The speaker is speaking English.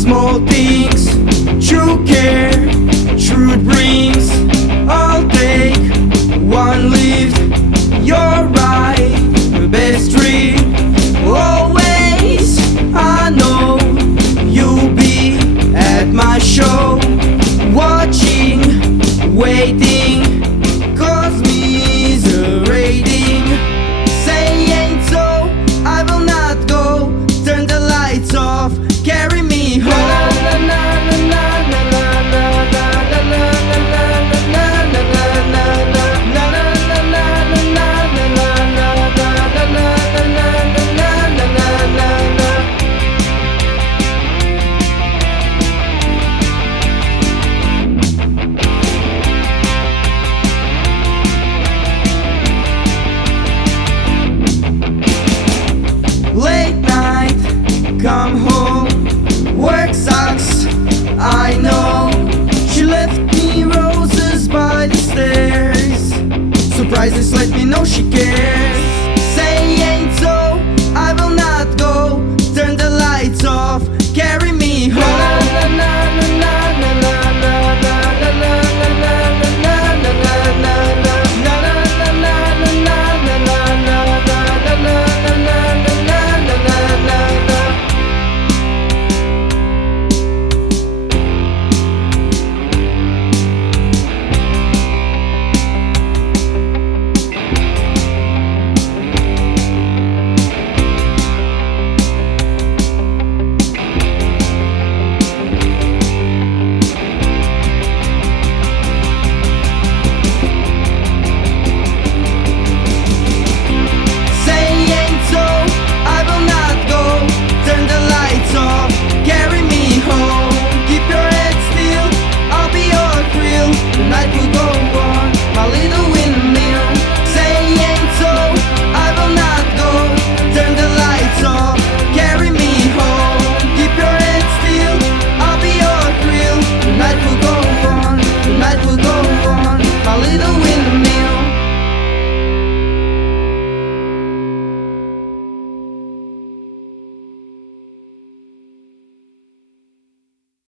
small things, true care, true brings. I'll take one lift, you're right, the best tree. Always, I know you'll be at my show, watching, waiting, commiserating, saying so. I will not go. Turn the lights off, carry me home. Late night, come home, work sucks, I know. She left me roses by the stairs. Surprises let me know she cares.